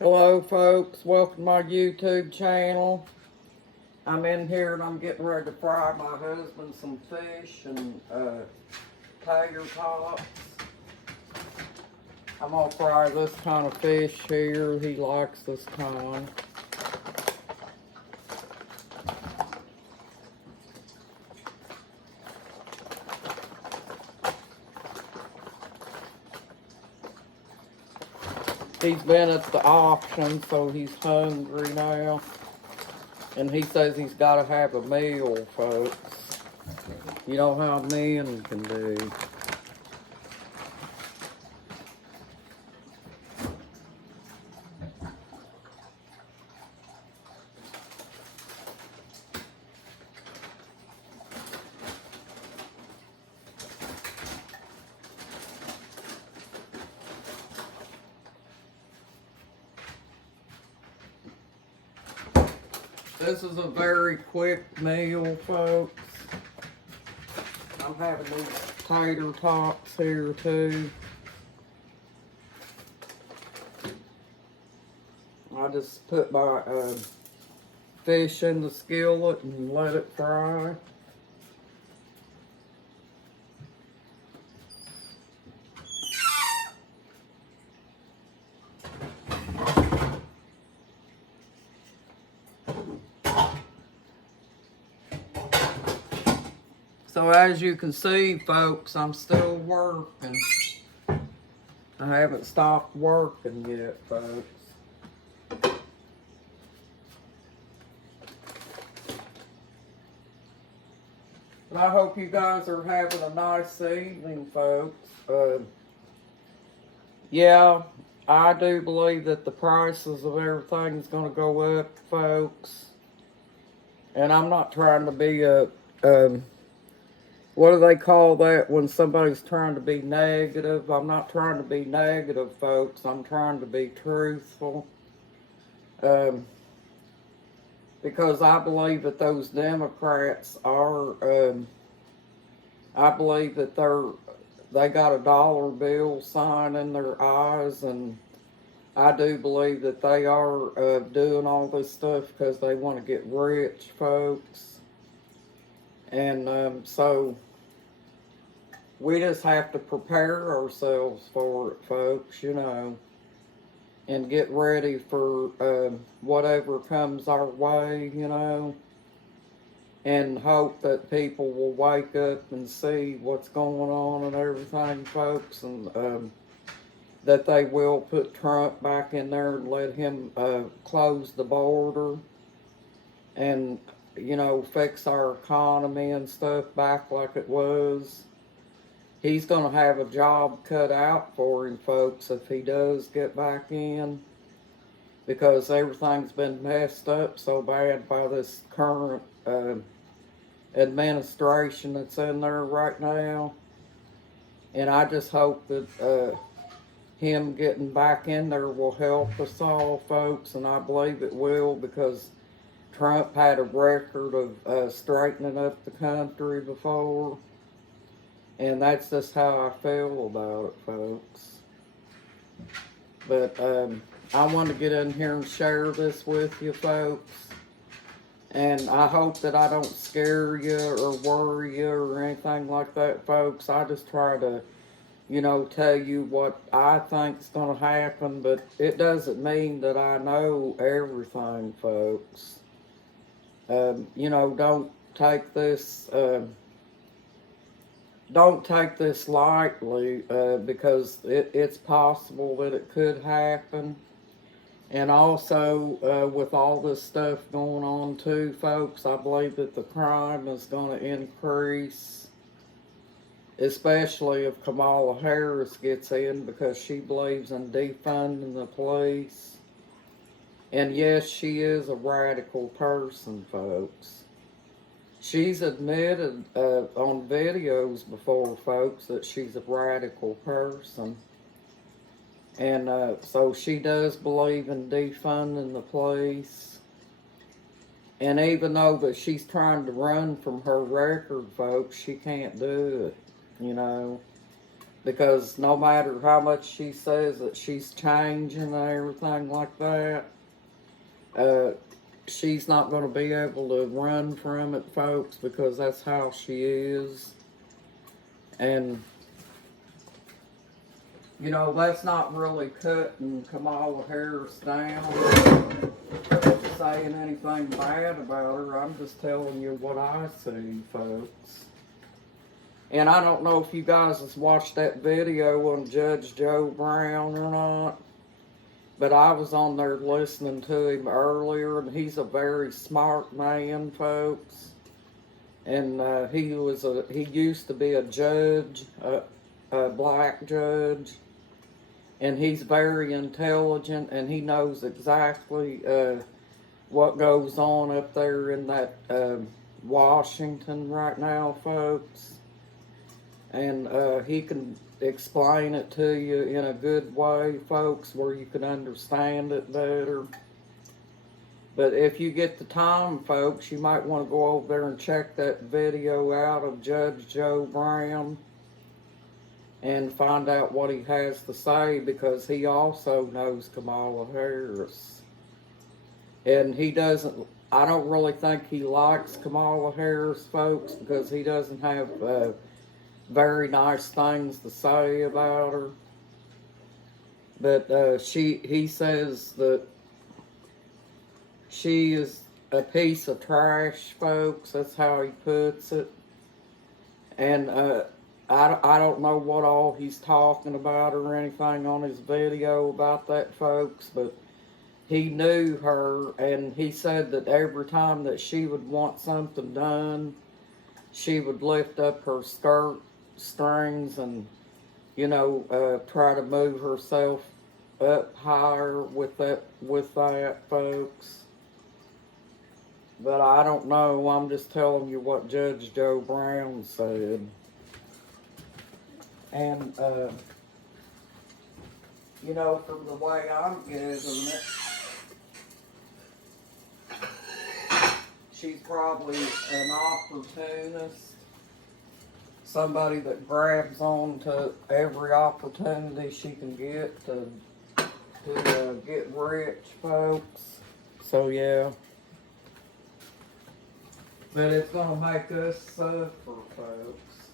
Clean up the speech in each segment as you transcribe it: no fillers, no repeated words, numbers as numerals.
Hello folks, welcome to my YouTube channel. I'm in here and I'm getting ready to fry my husband some fish and tater tots. I'm gonna fry this kind of fish here. He likes this kind. He's been at the auction, so he's hungry now. And he says he's got to have a meal, folks. You know how men can do. This is a very quick meal, folks. I'm having these tater tots here too. I just put my fish in the skillet and let it fry. So as you can see, folks, I'm still working. I haven't stopped working yet, folks. But I hope you guys are having a nice evening, folks. Yeah, I do believe that the prices of everything is going to go up, folks. And I'm not trying to be a... what do they call that when somebody's trying to be negative? I'm not trying to be negative, folks. I'm trying to be truthful. Because I believe that those Democrats are, I believe that they got a dollar bill sign in their eyes, and I do believe that they are doing all this stuff because they want to get rich, folks. And so we just have to prepare ourselves for it, folks, you know, and get ready for whatever comes our way, you know, and hope that people will wake up and see what's going on and everything, folks, and that they will put Trump back in there and let him close the border and, you know, fix our economy and stuff back like it was. He's going to have a job cut out for him, folks, if he does get back in, because everything's been messed up so bad by this current administration that's in there right now. And I just hope that him getting back in there will help us all, folks, and I believe it will, because Trump had a record of straightening up the country before. And that's just how I feel about it, folks. But I want to get in here and share this with you, folks. And I hope that I don't scare you or worry you or anything like that, folks. I just try to, you know, tell you what I think is going to happen. But it doesn't mean that I know everything, folks. You know, don't take this... don't take this lightly, because it's possible that it could happen. And also, with all this stuff going on too, folks, I believe that the crime is going to increase, especially if Kamala Harris gets in, because she believes in defunding the police. And yes, she is a radical person, folks. She's admitted on videos before, folks, that she's a radical person. And so she does believe in defunding the police. And even though that she's trying to run from her record, folks, she can't do it, you know. because no matter how much she says that she's changing and everything like that, she's not going to be able to run from it, folks, because that's how she is. And, you know, that's not really cutting Kamala Harris down, saying anything bad about her. I'm just telling you what I see, folks. And I don't know if you guys has watched that video on Judge Joe Brown or not, but I was on there listening to him earlier, and he's a very smart man, folks. And he used to be a judge, a black judge, and he's very intelligent, and he knows exactly what goes on up there in that Washington right now, folks. And he can explain it to you in a good way, folks, where you can understand it better. But if you get the time, folks, you might want to go over there and check that video out of Judge Joe Brown and find out what he has to say, because he also knows Kamala Harris. And he doesn't, I don't really think he likes Kamala Harris, folks, because he doesn't have very nice things to say about her. But he says that she is a piece of trash, folks. That's how he puts it. And I don't know what all he's talking about or anything on his video about that, folks, but he knew her, and he said that every time that she would want something done, she would lift up her skirt strings and, you know, try to move herself up higher with that, folks. But I don't know. I'm just telling you what Judge Joe Brown said. And, you know, from the way I'm gathering it, she's probably an opportunist. Somebody that grabs on to every opportunity she can get to get rich, folks. So, yeah. But it's going to make us suffer, folks.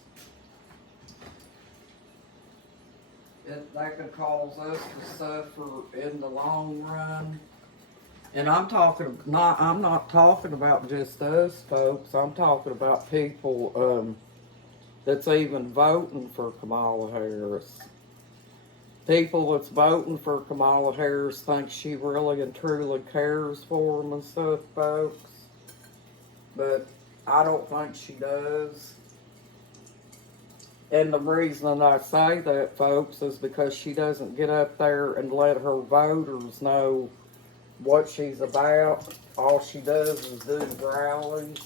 That can cause us to suffer in the long run. And I'm not talking about just us, folks. I'm talking about people that's even voting for Kamala Harris. People that's voting for Kamala Harris think she really and truly cares for them and stuff, folks. But I don't think she does. And the reason I say that, folks, is because she doesn't get up there and let her voters know what she's about. All she does is do rallies.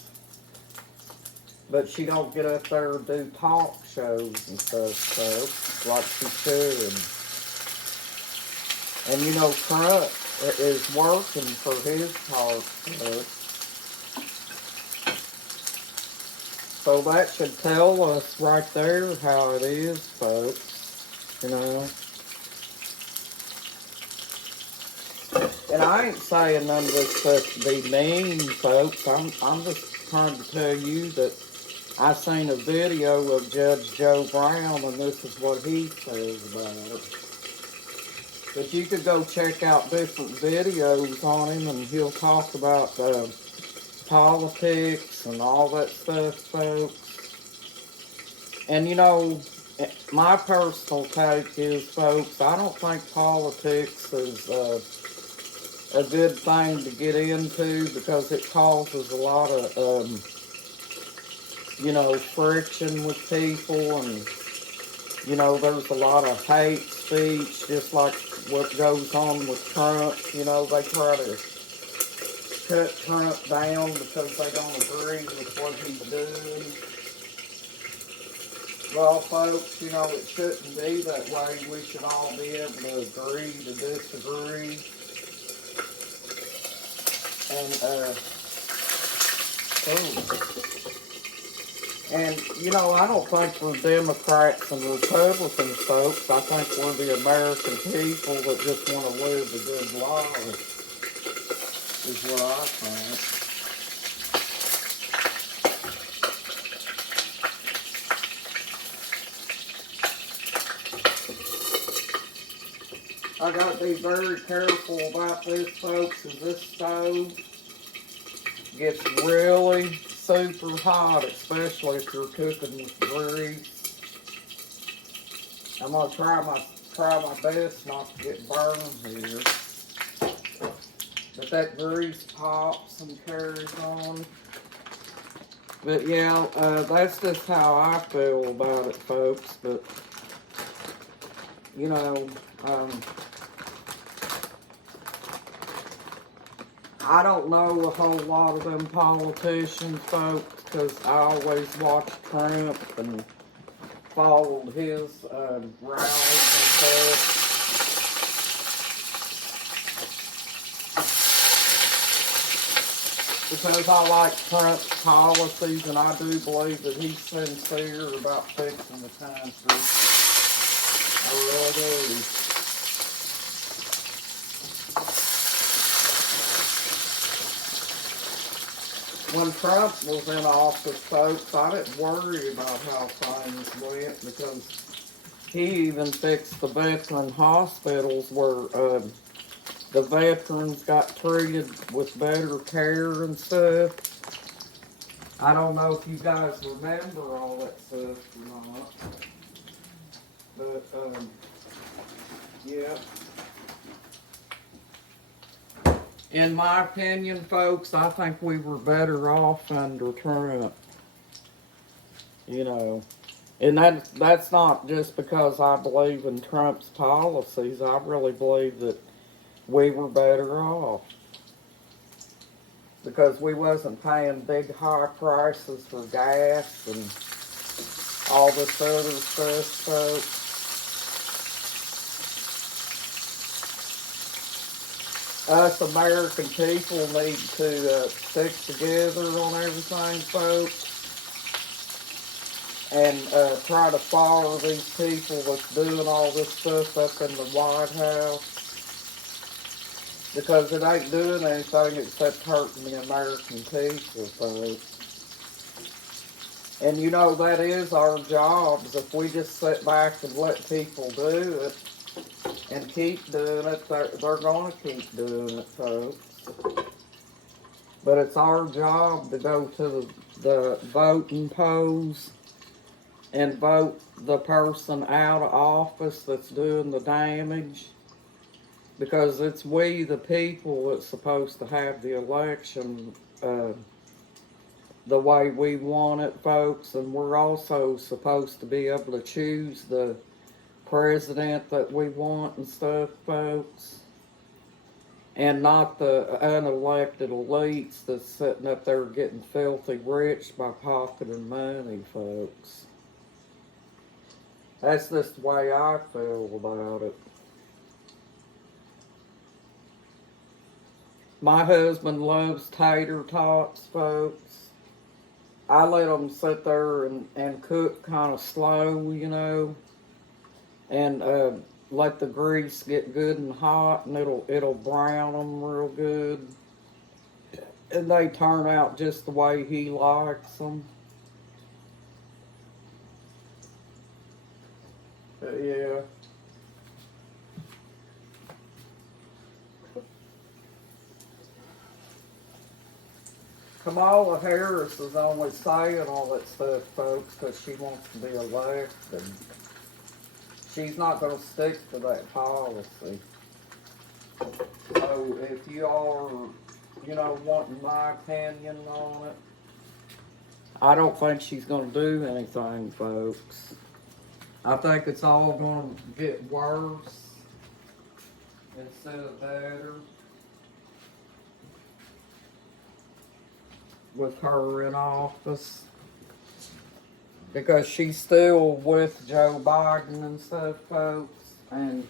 But she don't get up there and do talk shows and stuff, folks, like she should. And you know, Trump is working for his part, folks. So that should tell us right there how it is, folks, you know. And I ain't saying none of this stuff to be mean, folks. I'm just trying to tell you that I seen a video of Judge Joe Brown, and this is what he says about it. But you could go check out different videos on him, and he'll talk about politics and all that stuff, folks. And you know, my personal take is, folks, I don't think politics is a good thing to get into, because it causes a lot of, you know, friction with people, and, you know, there's a lot of hate speech, just like what goes on with Trump. You know, they try to cut Trump down because they don't agree with what he's doing. Well, folks, you know, it shouldn't be that way. We should all be able to agree to disagree. And, And, you know, I don't think we're Democrats and Republicans, folks. I think we're the American people that just want to live a good life, is what I think. I got to be very careful about this, folks, because this stove gets really super hot, especially if you're cooking with grease. I'm gonna try my best not to get burned here, but that grease pops and carries on. But yeah, that's just how I feel about it, folks. But you know, I don't know a whole lot of them politicians, folks, because I always watch Trump and followed his rallies and stuff. Because I like Trump's policies and I do believe that he's sincere about fixing the country. I really do. When Trump was in office, folks, I didn't worry about how things went because he even fixed the veteran hospitals where the veterans got treated with better care and stuff. I don't know if you guys remember all that stuff or not, but yeah. In my opinion, folks, I think we were better off under Trump. You know, and that's not just because I believe in Trump's policies. I really believe that we were better off because we wasn't paying big high prices for gas and all this other stuff. So us American people need to stick together on everything, folks, and try to follow these people that's doing all this stuff up in the White House, because it ain't doing anything except hurting the American people, folks. And you know, that is our jobs. If we just sit back and let people do it, and keep doing it, they're going to keep doing it, folks. But it's our job to go to the voting polls and vote the person out of office that's doing the damage. Because it's we, the people, that's supposed to have the election the way we want it, folks. And we're also supposed to be able to choose the president that we want and stuff, folks, and not the unelected elites that's sitting up there getting filthy rich by pocketing money, folks. That's just the way I feel about it. My husband loves tater tots, folks. I let them sit there and cook kind of slow, you know, and let the grease get good and hot, and it'll brown them real good, and they turn out just the way he likes them. But yeah. Kamala Harris is only saying all that stuff, folks, because she wants to be elected. She's not going to stick to that policy. So if you are, you know, wanting my opinion on it, I don't think she's going to do anything, folks. I think it's all going to get worse instead of better with her in office. Because she's still with Joe Biden and stuff, folks. And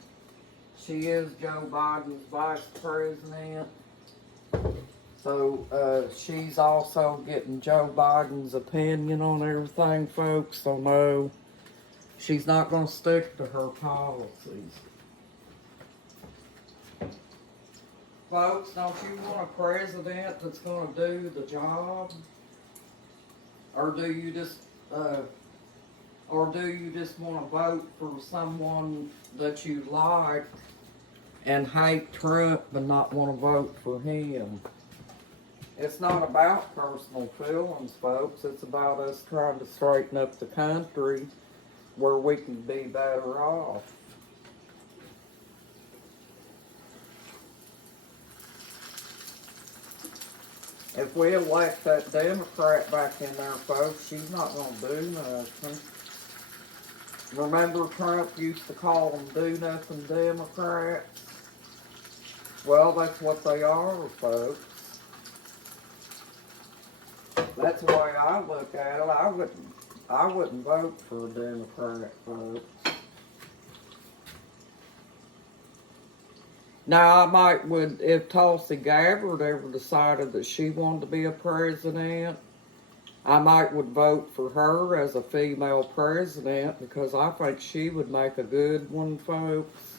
she is Joe Biden's vice president. So she's also getting Joe Biden's opinion on everything, folks. So no, she's not going to stick to her policies. Folks, don't you want a president that's going to do the job? Or do you just want to vote for someone that you like and hate Trump but not want to vote for him? It's not about personal feelings, folks. It's about us trying to straighten up the country where we can be better off. If we elect that Democrat back in there, folks, she's not going to do nothing. Remember Trump used to call them do-nothing Democrats? Well, that's what they are, folks. That's the way I look at it. I wouldn't vote for a Democrat, folks. Now, if Tulsi Gabbard ever decided that she wanted to be a president, I would vote for her as a female president because I think she would make a good one, folks.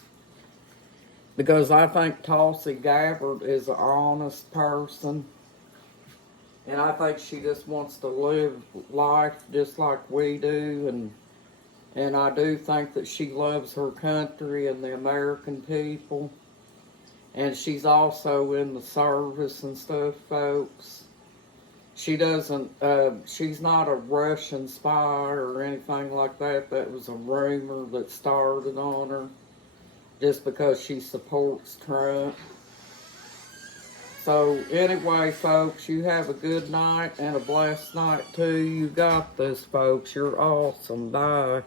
Because I think Tulsi Gabbard is an honest person. And I think she just wants to live life just like we do. And I do think that she loves her country and the American people. And she's also in the service and stuff, folks. She doesn't, she's not a Russian spy or anything like that. That was a rumor that started on her just because she supports Trump. So anyway, folks, you have a good night and a blessed night too. You got this, folks. You're awesome. Bye.